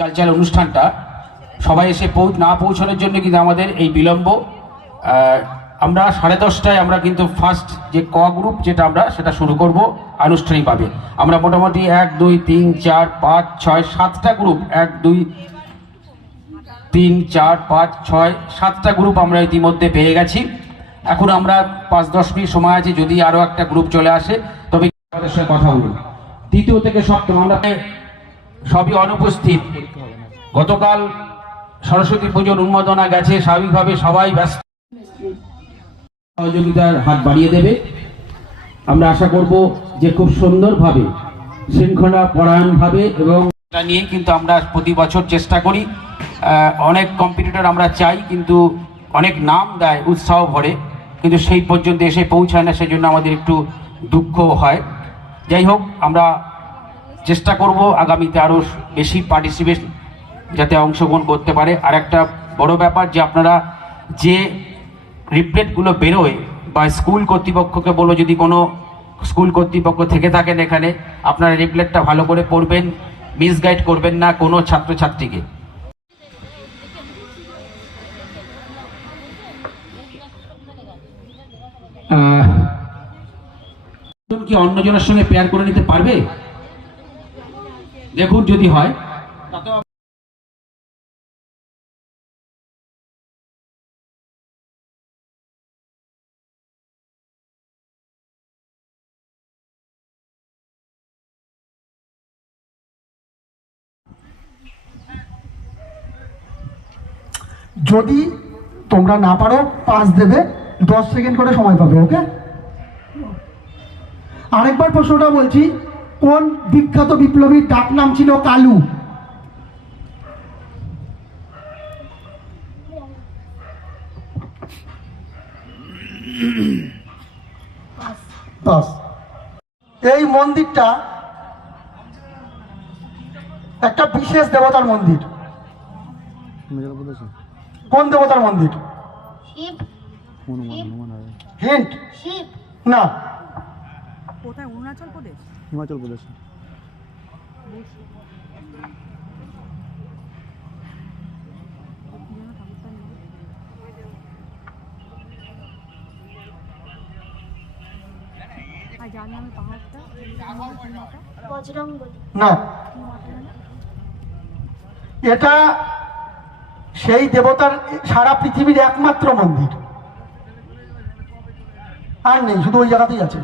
Cultural অনুষ্ঠানটা সবাই এসে না পৌঁছানোর জন্য কিন্তু আমাদের এই বিলম্ব। আমরা 10:30টায় আমরা কিন্তু ফার্স্ট যে গ্রুপ যেটা আমরা সেটা শুরু করব আনুষ্ঠানিকভাবে। আমরা মোটামুটি 1 2 3 4 5 6 7টা গ্রুপ 1 2 3 4 5 6 7টা গ্রুপ আমরা ইতিমধ্যে পেয়ে গেছি। এখন আমরা 5-10 মিনিট সময় আছে, যদি আরও একটা গ্রুপ চলে আসে তবে আমাদের সঙ্গে কথা বলুন। তৃতীয় থেকে সপ্তম আমরা সবই অনুপস্থিত। গতকাল সরস্বতী পুজোর উন্মাদনা গেছে, স্বাভাবিকভাবে সবাই ব্যস্ত, সহযোগিতার হাত বাড়িয়ে দেবে। আমরা আশা করব যে খুব সুন্দরভাবে শৃঙ্খলা পরায়ণভাবে এবং এটা নিয়ে কিন্তু আমরা প্রতি বছর চেষ্টা করি। অনেক কম্পিটিটর আমরা চাই, কিন্তু অনেক নাম দেয়, উৎসাহ ভরে, কিন্তু সেই পর্যন্ত এসে পৌঁছায় না, সেই জন্য আমাদের একটু দুঃখ হয়। যাই হোক, আমরা চেষ্টা করব আগামীতে আরও বেশি পার্টিসিপেট যাতে অংশগ্রহণ করতে পারে। আর একটা বড় ব্যাপার যে আপনারা যে রিপ্লেটগুলো বেরোয় বা স্কুল কর্তৃপক্ষকে বলো, যদি কোনো স্কুল কর্তৃপক্ষ থেকে থাকেন এখানে, আপনারা রিপ্লেটটা ভালো করে পড়বেন, মিসগাইড করবেন না কোনো ছাত্রছাত্রীকে। কি অন্যজনের সঙ্গে পেয়ার করে নিতে পারবে? দেখুন যদি হয়। যদি তোমরা না পারো 5 দেবে, 10 সেকেন্ড করে সময় পাবে। ওকে, আরেকবার প্রশ্নটা বলছি, কোন বিখ্যাত বিপ্লবীর ডাক নাম ছিল কালু? এই মন্দিরটা একটা বিশেষ দেবতার মন্দির। কোন দেবতার মন্দির? হিন্ট না। কোথায়? অরুণাচল প্রদেশ, হিমাচল প্রদেশ। আর যার নামে পাহাড়টা না, এটা সেই দেবতার সারা পৃথিবীর একমাত্র মন্দির, আর নেই, শুধু ওই জায়গাতেই আছে।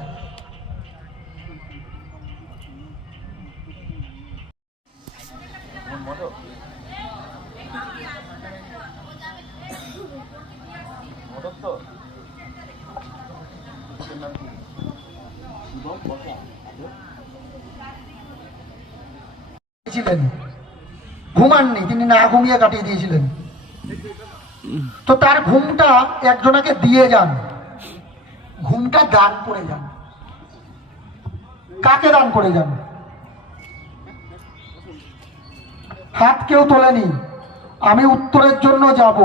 ঘুমাননি, তিনি না ঘুমিয়ে কাটিয়ে দিয়েছিলেন। তো তার ঘুমটা একজনাকে দিয়ে যান, ঘুমটা দান করে যান। কাকে দান করে যান? হাত কেউ তোলেনি। আমি উত্তরের জন্য যাব।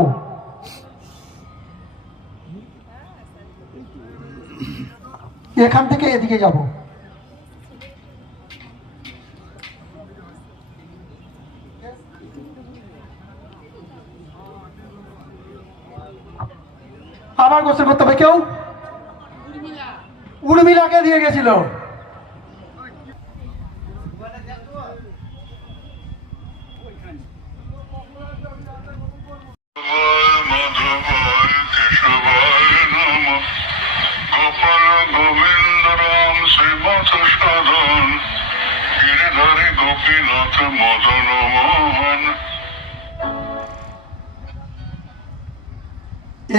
এখান থেকে এদিকে যাব। আবার কোশ্চেন করতে হবে। কেউ উর্মিলাকে দিয়ে গেছিল।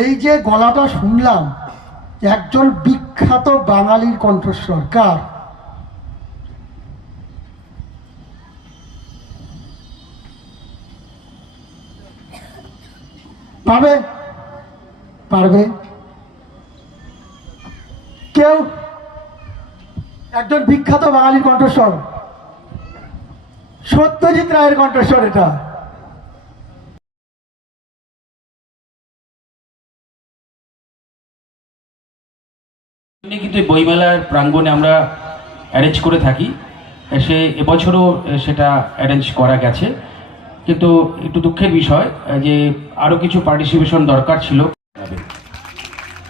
এই যে গলাটা শুনলাম, একজন বিখ্যাত বাঙালির কণ্ঠস্বর। কার? পারবে? পারবে কেউ? একজন বিখ্যাত বাঙালির কণ্ঠস্বর, সত্যজিৎ রায়ের কণ্ঠস্বর এটা। কিন্তু বইমেলার প্রাঙ্গণে আমরা অ্যারেঞ্জ করে থাকি, এবছরও সেটা অ্যারেঞ্জ করা গেছে। কিন্তু একটু দুঃখের বিষয় যে আরো কিছু পার্টিসিপেশন দরকার ছিল।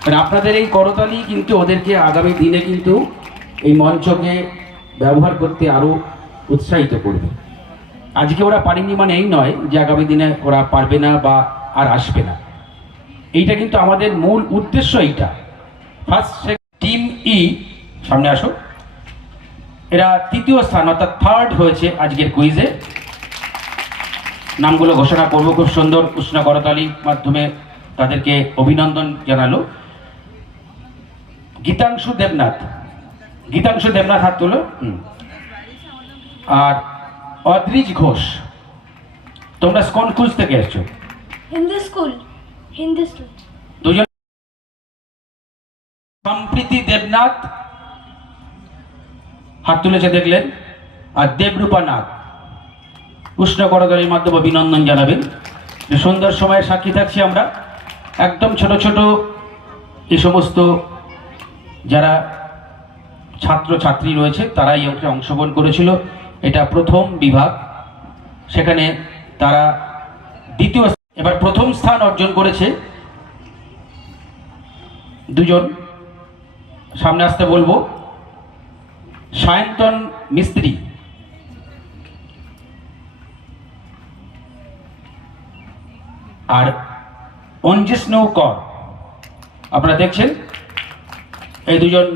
কারণ আপনাদের এই করতালি কিন্তু ওদেরকে আগামী দিনে কিন্তু এই মঞ্চকে ব্যবহার করতে আরো উৎসাহিত করবে। আজকে ওরা পারেনি মানে এই নয় যে আগামী দিনে ওরা পারবে না বা আর আসবে না। এইটা কিন্তু আমাদের মূল উদ্দেশ্য। এইটা ফার্স্ট টিম ই সামনে আসো। এরা তৃতীয় স্থান অর্থাৎ থার্ড হয়েছে আজকের কুইজে। নামগুলো ঘোষণা করবো। খুব সুন্দর উষ্ণ করতালির মাধ্যমে তাদেরকে অভিনন্দন জানালো। গীতাংশু দেবনাথ, গীতাংশু দেবনাথ হাত তুলো। আর অদ্রিজ ঘোষ। তোমরা কোন কুইজ থেকে এসছো? হিন্দি স্কুল। হিন্দি স্কুল। দুজন। সম্প্রীতি দেবনাথ হাত তুলেছে দেখলেন। আর দেবরূপা নাথ উষ্ণ করতালির মাধ্যমে অভিনন্দন জানাবেন। সুন্দর সময়ের সাক্ষী থাকছি আমরা। একদম ছোট ছোট এই সমস্ত যারা ছাত্র ছাত্রী রয়েছে তারাই ওখানে অংশগ্রহণ করেছিল। এটা প্রথম বিভাগ, সেখানে তারা দ্বিতীয়, এবার প্রথম স্থান অর্জন করেছে দুজন। সামনে আসতে বলবো। সায়ন্তন মিস্ত্রি আর অঞ্জিষ্ণু কর। আপনারা দেখছেন এই দুজন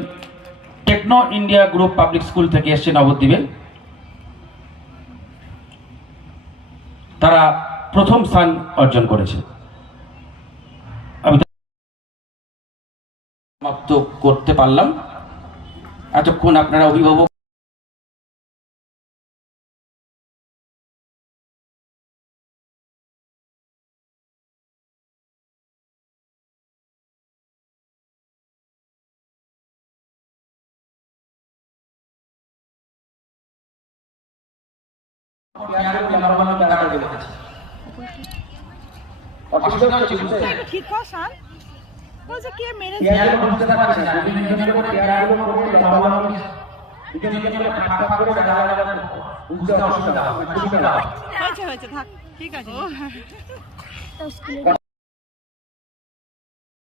techno India group public school থেকে এসছে নবদ্বীপে। তারা প্রথম স্থান অর্জন করেছে। আমি সমাপ্ত করতে পারলাম। এতক্ষণ আপনারা অভিভাবক ঠিক কর শান। বলছে কে মেরেছে? হয়েছে হয়েছে থাক ঠিক আছে।